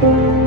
thank you